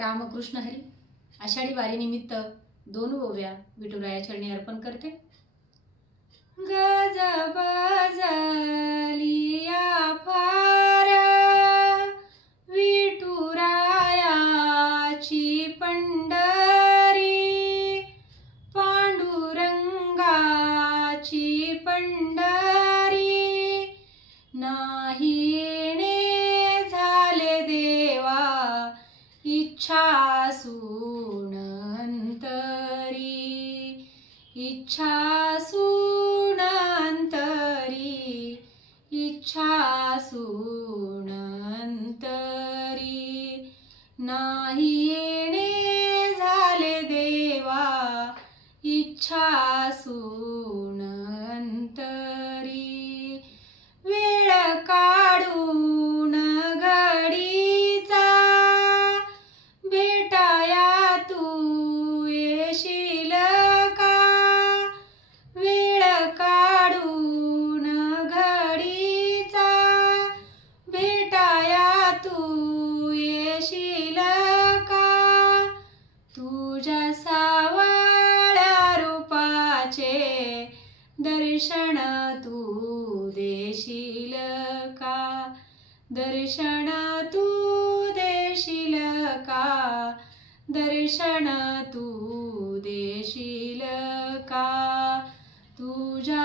रामकृष्ण हरी. आषाढी वारीनिमित्त 2 ओव्या विठुराया चरणी अर्पण करते. गज बजलिया फार विठुरायाची पंढरी, पांडुरंगाची पंढरी, नाही येणे झाले देवा इच्छासून अंतरी, इच्छासून अंतरी, इच्छासून अंतरी, नाही येणे झाले देवा इच्छासून अंतरी. वेळ काढून घडीचा भेटाया तू येशील का, वेळ काढून घडीचा भेटाया तू येशील का, तुझ्या सावळ्या रूपाचे दर्शन तू देशील का, दर्शन तू देशील का, दर्शन तू देशील का, तुझ्या